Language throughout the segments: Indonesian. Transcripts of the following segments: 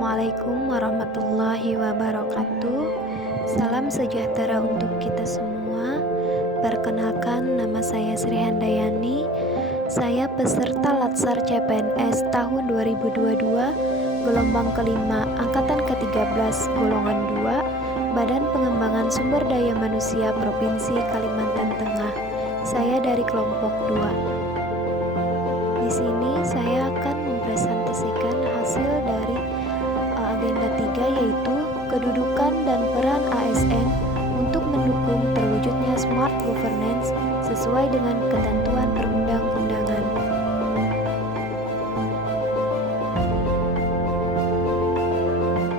Assalamualaikum warahmatullahi wabarakatuh. Salam sejahtera untuk kita semua. Perkenalkan, nama saya Sri Handayani. Saya peserta Latsar CPNS tahun 2022, gelombang kelima, angkatan ke-13, golongan 2, Badan Pengembangan Sumber Daya Manusia Provinsi Kalimantan Tengah. Saya dari kelompok 2. Di sini saya akan mempresentasikan hasil dari agenda 3, yaitu kedudukan dan peran ASN untuk mendukung terwujudnya smart governance sesuai dengan ketentuan perundang-undangan.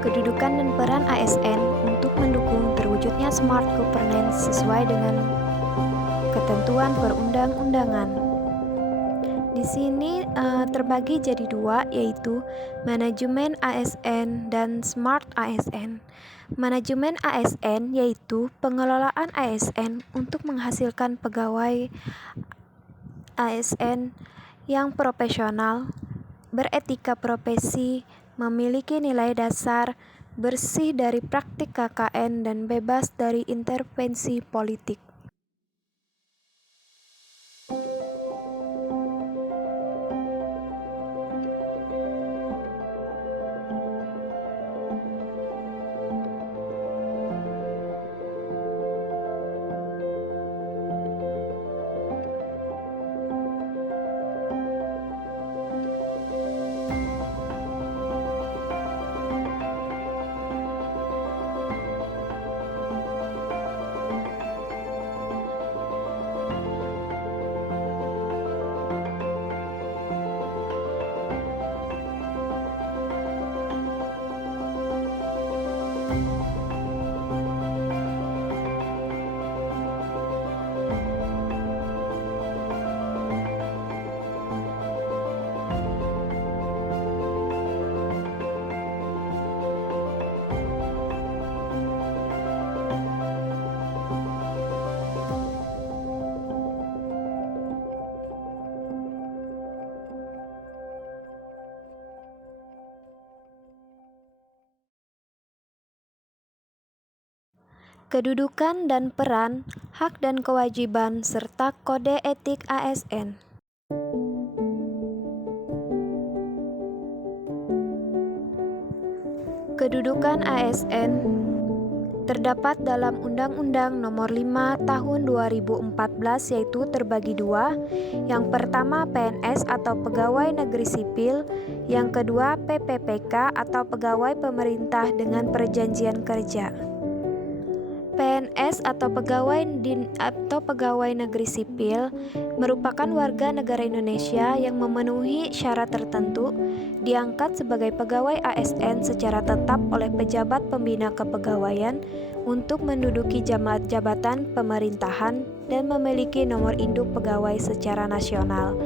Kedudukan dan peran ASN untuk mendukung terwujudnya smart governance sesuai dengan ketentuan perundang-undangan. Di sini terbagi jadi dua, yaitu manajemen ASN dan smart ASN. Manajemen ASN yaitu pengelolaan ASN untuk menghasilkan pegawai ASN yang profesional, beretika profesi, memiliki nilai dasar, bersih dari praktik KKN, dan bebas dari intervensi politik. Kedudukan dan peran, hak dan kewajiban, serta kode etik ASN. Kedudukan ASN terdapat dalam Undang-Undang Nomor 5 Tahun 2014, yaitu terbagi dua. Yang pertama PNS atau Pegawai Negeri Sipil, yang kedua PPPK atau Pegawai Pemerintah dengan Perjanjian Kerja. PNS atau pegawai negeri sipil merupakan warga negara Indonesia yang memenuhi syarat tertentu diangkat sebagai pegawai ASN secara tetap oleh pejabat pembina kepegawaian untuk menduduki jabatan pemerintahan dan memiliki nomor induk pegawai secara nasional.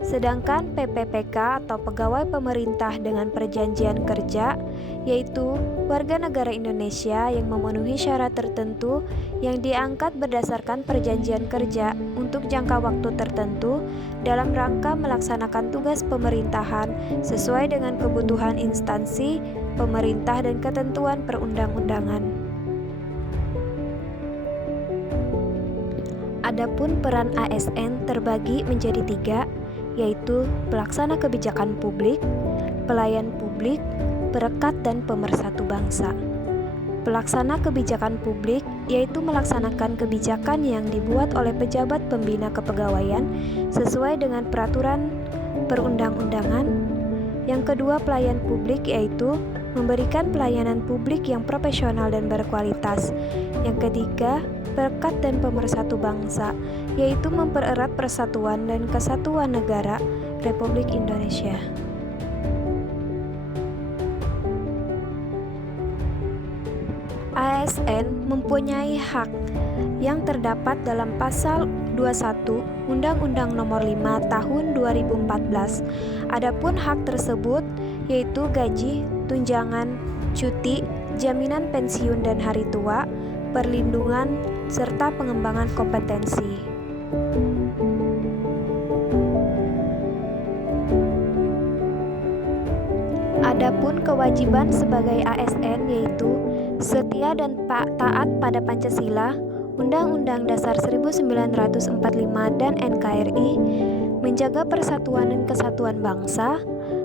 Sedangkan PPPK atau pegawai pemerintah dengan perjanjian kerja, yaitu warga negara Indonesia yang memenuhi syarat tertentu yang diangkat berdasarkan perjanjian kerja untuk jangka waktu tertentu dalam rangka melaksanakan tugas pemerintahan sesuai dengan kebutuhan instansi pemerintah dan ketentuan perundang-undangan. Adapun peran ASN terbagi menjadi tiga, yaitu pelaksana kebijakan publik, pelayan publik, perekat dan pemersatu bangsa. Pelaksana kebijakan publik yaitu melaksanakan kebijakan yang dibuat oleh pejabat pembina kepegawaian sesuai dengan peraturan perundang-undangan. Yang kedua, pelayan publik yaitu memberikan pelayanan publik yang profesional dan berkualitas. Yang ketiga, perekat dan pemersatu bangsa, yaitu mempererat persatuan dan kesatuan negara Republik Indonesia. ASN mempunyai hak yang terdapat dalam pasal 21 Undang-Undang Nomor 5 Tahun 2014. Adapun hak tersebut yaitu gaji, tunjangan, cuti, jaminan pensiun dan hari tua, perlindungan, serta pengembangan kompetensi. Adapun kewajiban sebagai ASN yaitu setia dan taat pada Pancasila, Undang-Undang Dasar 1945 dan NKRI, menjaga persatuan dan kesatuan bangsa,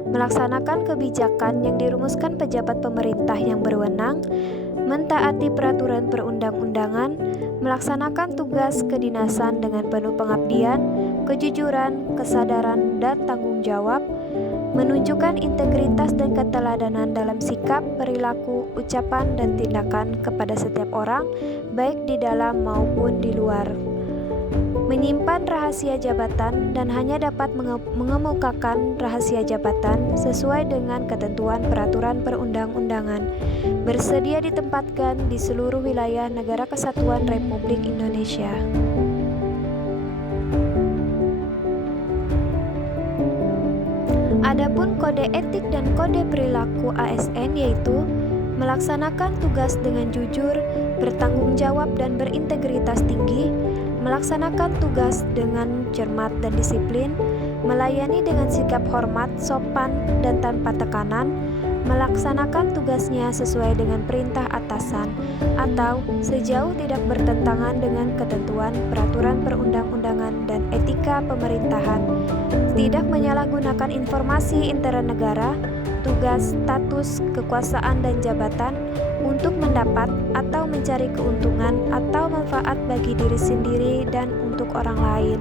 melaksanakan kebijakan yang dirumuskan pejabat pemerintah yang berwenang, mentaati peraturan perundang-undangan, melaksanakan tugas kedinasan dengan penuh pengabdian, kejujuran, kesadaran, dan tanggung jawab, menunjukkan integritas dan keteladanan dalam sikap, perilaku, ucapan, dan tindakan kepada setiap orang, baik di dalam maupun di luar. Menyimpan rahasia jabatan dan hanya dapat mengemukakan rahasia jabatan sesuai dengan ketentuan peraturan perundang-undangan. Bersedia ditempatkan di seluruh wilayah Negara Kesatuan Republik Indonesia. Adapun kode etik dan kode perilaku ASN yaitu melaksanakan tugas dengan jujur, bertanggung jawab dan berintegritas tinggi, melaksanakan tugas dengan cermat dan disiplin, melayani dengan sikap hormat, sopan, dan tanpa tekanan, melaksanakan tugasnya sesuai dengan perintah atasan, atau sejauh tidak bertentangan dengan ketentuan peraturan perundang-undangan dan etika pemerintahan, tidak menyalahgunakan informasi intern negara, tugas, status, kekuasaan, dan jabatan untuk mendapat atau mencari keuntungan atau manfaat bagi diri sendiri dan untuk orang lain.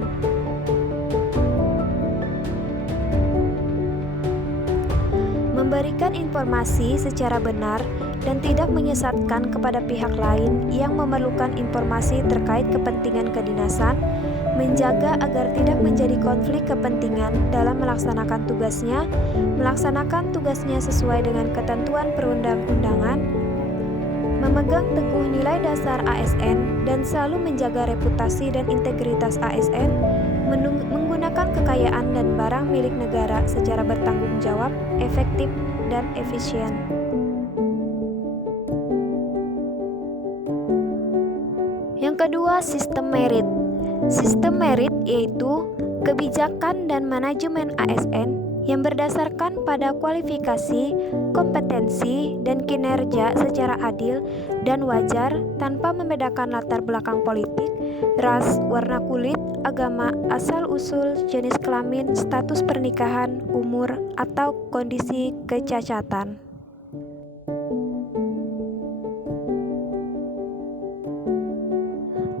Memberikan informasi secara benar dan tidak menyesatkan kepada pihak lain yang memerlukan informasi terkait kepentingan kedinasan, menjaga agar tidak menjadi konflik kepentingan dalam melaksanakan tugasnya sesuai dengan ketentuan perundang-undangan, memegang teguh nilai dasar ASN dan selalu menjaga reputasi dan integritas ASN, menggunakan kekayaan dan barang milik negara secara bertanggung jawab, efektif, dan efisien. Yang kedua, sistem merit. Sistem merit yaitu kebijakan dan manajemen ASN yang berdasarkan pada kualifikasi, kompetensi, dan kinerja secara adil dan wajar tanpa membedakan latar belakang politik, ras, warna kulit, agama, asal-usul, jenis kelamin, status pernikahan, umur, atau kondisi kecacatan.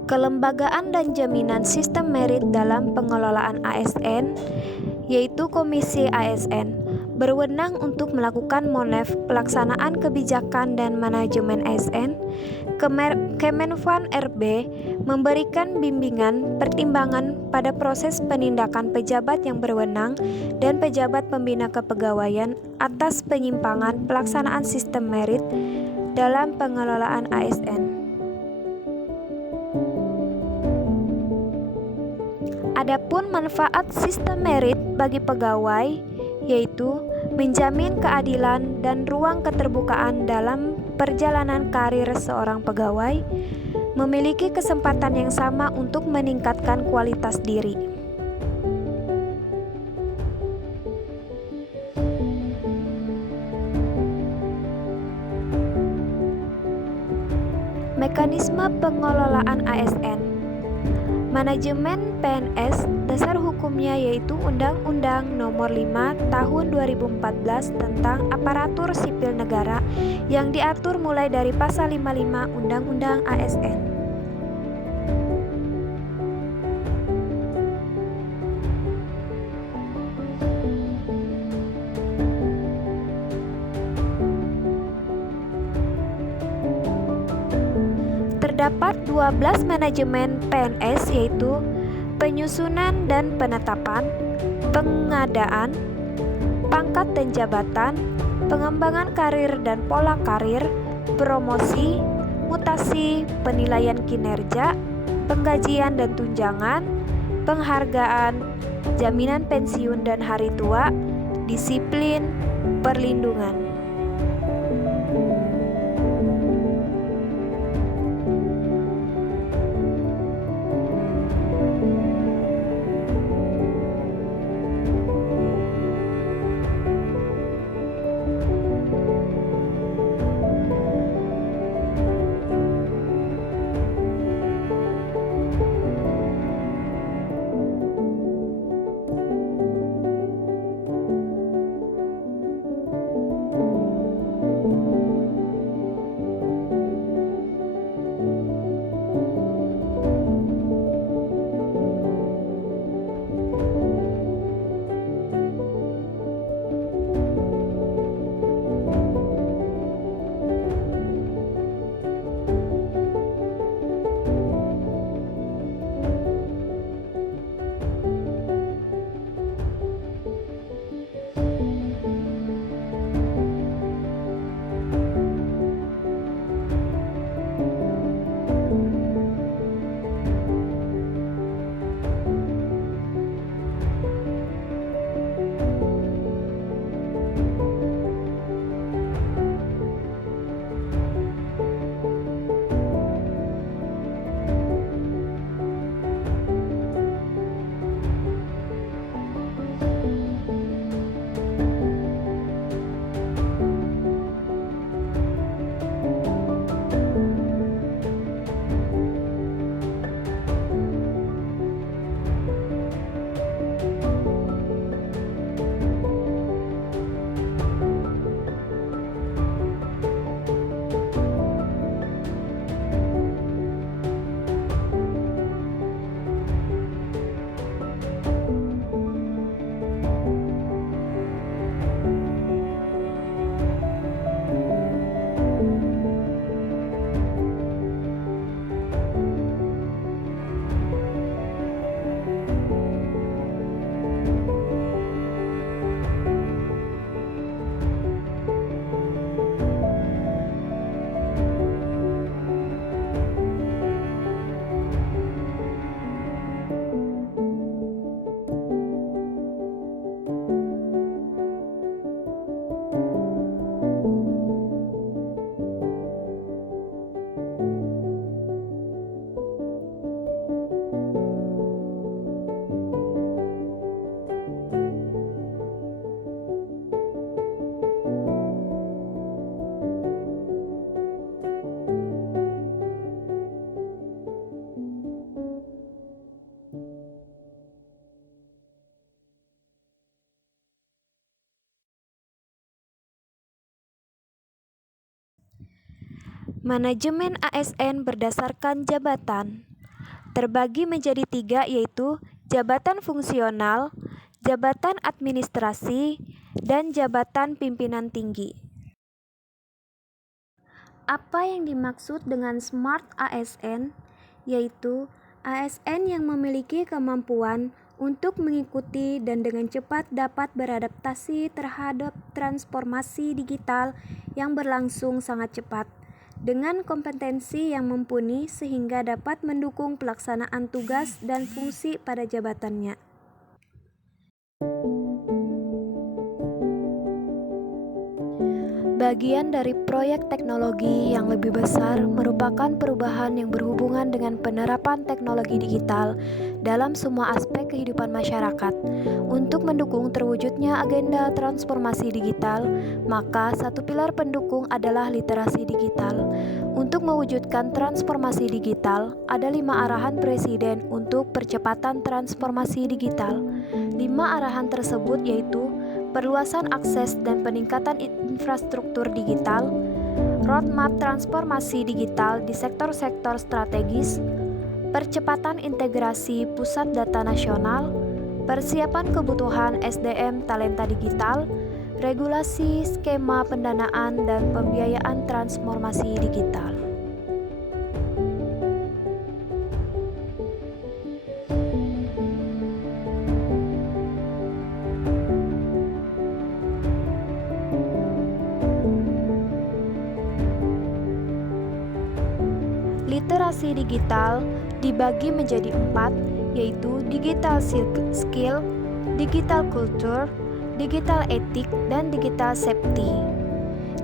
Kelembagaan dan jaminan sistem merit dalam pengelolaan ASN yaitu Komisi ASN berwenang untuk melakukan monef pelaksanaan kebijakan dan manajemen ASN. Kemenfan RB memberikan bimbingan pertimbangan pada proses penindakan pejabat yang berwenang dan pejabat pembina kepegawaian atas penyimpangan pelaksanaan sistem merit dalam pengelolaan ASN. Adapun manfaat sistem merit bagi pegawai yaitu menjamin keadilan dan ruang keterbukaan dalam perjalanan karir seorang pegawai, memiliki kesempatan yang sama untuk meningkatkan kualitas diri. Mekanisme pengelolaan ASN. Manajemen PNS, dasar hukumnya yaitu Undang-Undang Nomor 5 Tahun 2014 tentang Aparatur Sipil Negara yang diatur mulai dari Pasal 55 Undang-Undang ASN. Terdapat 12 manajemen PNS yaitu penyusunan dan penetapan, pengadaan, pangkat dan jabatan, pengembangan karir dan pola karir, promosi, mutasi, penilaian kinerja, penggajian dan tunjangan, penghargaan, jaminan pensiun dan hari tua, disiplin, perlindungan. Manajemen ASN berdasarkan jabatan terbagi menjadi 3, yaitu jabatan fungsional, jabatan administrasi, dan jabatan pimpinan tinggi. Apa yang dimaksud dengan Smart ASN? Yaitu ASN yang memiliki kemampuan untuk mengikuti dan dengan cepat dapat beradaptasi terhadap transformasi digital yang berlangsung sangat cepat, dengan kompetensi yang mumpuni sehingga dapat mendukung pelaksanaan tugas dan fungsi pada jabatannya. Bagian dari proyek teknologi yang lebih besar merupakan perubahan yang berhubungan dengan penerapan teknologi digital dalam semua aspek kehidupan masyarakat. Untuk mendukung terwujudnya agenda transformasi digital, maka satu pilar pendukung adalah literasi digital. Untuk mewujudkan transformasi digital, ada 5 arahan Presiden untuk percepatan transformasi digital. 5 arahan tersebut yaitu perluasan akses dan peningkatan infrastruktur digital, roadmap transformasi digital di sektor-sektor strategis, percepatan integrasi pusat data nasional, persiapan kebutuhan SDM talenta digital, regulasi skema pendanaan dan pembiayaan transformasi digital. Literasi digital dibagi menjadi 4, yaitu digital skill, digital culture, digital ethic, dan digital safety.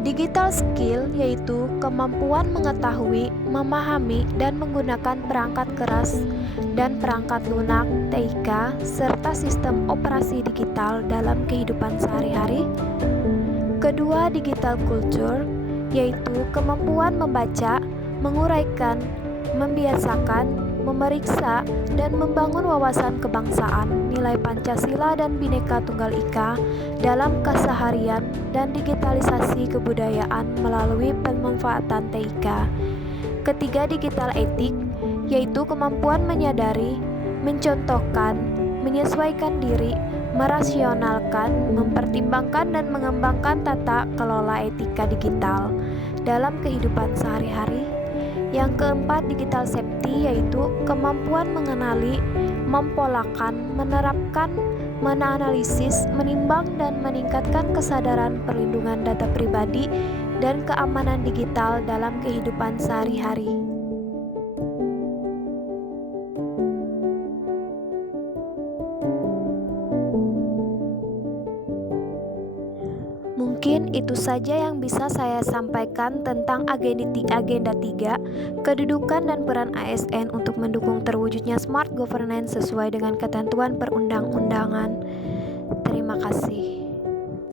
Digital skill yaitu kemampuan mengetahui, memahami, dan menggunakan perangkat keras dan perangkat lunak TIK serta sistem operasi digital dalam kehidupan sehari-hari. Kedua, digital culture yaitu kemampuan membaca, menguraikan, membiasakan, memeriksa, dan membangun wawasan kebangsaan, nilai Pancasila dan Bhinneka Tunggal Ika dalam keseharian dan digitalisasi kebudayaan melalui pemanfaatan TIK. Ketiga, digital etik, yaitu kemampuan menyadari, mencontohkan, menyesuaikan diri, merasionalkan, mempertimbangkan, dan mengembangkan tata kelola etika digital dalam kehidupan sehari-hari. Yang keempat, digital safety, yaitu kemampuan mengenali, mempolakan, menerapkan, menganalisis, menimbang, dan meningkatkan kesadaran perlindungan data pribadi dan keamanan digital dalam kehidupan sehari-hari. Mungkin itu saja yang bisa saya sampaikan tentang agenda 3, kedudukan dan peran ASN untuk mendukung terwujudnya smart governance sesuai dengan ketentuan perundang-undangan. Terima kasih.